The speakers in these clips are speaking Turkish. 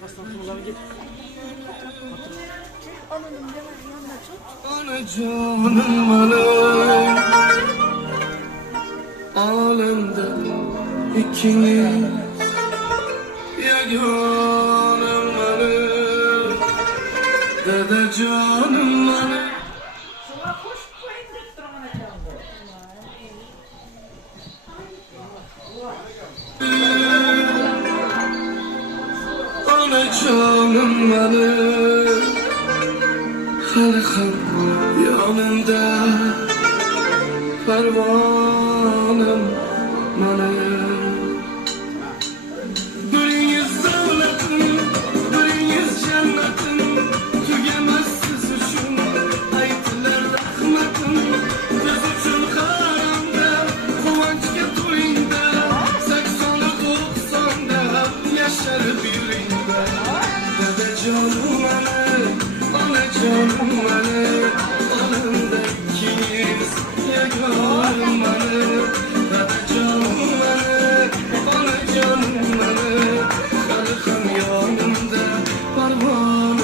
Ana canım anam, alemde ikimiz yaganım anam, dede canım anam. Ana canım anam, halkım yanımda, pervanım benim. Biriniz devletim, biriniz cennetim, tügemezsiz üçün aytiler rahmetim. Biz üçün karanda, kuvvetke tulinde, 80-90'da yaşar birinde. Dede canım benim, ana canım benim, anamda ikimiz yaganım benim. Dede canım benim, ana canım benim, halkım yanımda, parmağım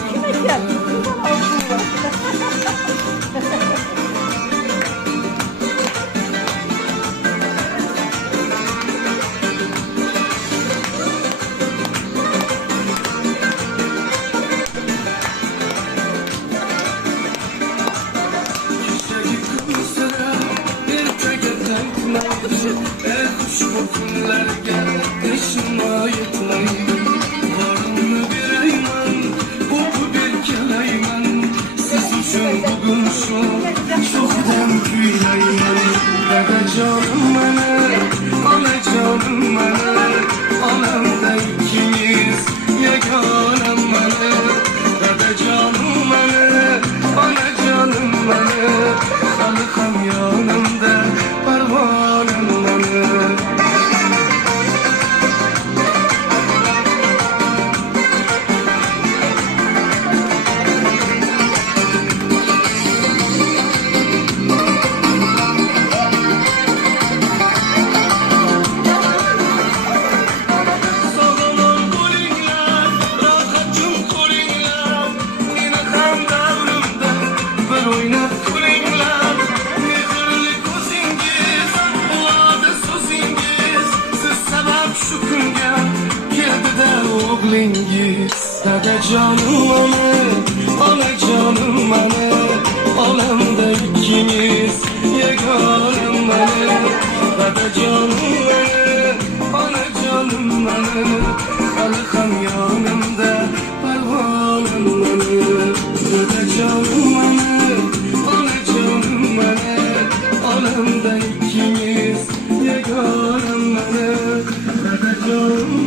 kuş kokunlar gel peşime yetmeyin. Varımlı bir eyman, koku bir kelayman. Siz üçün bugün çok dem küyleyman. Dede canım benim, ana canım benim, anamda ikimiz yaganım benim. Dede canım benim, ana canım benim, halkım yanımda, pervanım benim. Dede canım benim, ana canım benim, alemde ikimiz yaganım benim. Dede canım benim, ana canım benim, halkım yanımda, pervanım benim. Dede canım benim, ana canım benim, alemde ikimiz yaganım benim. Dede canım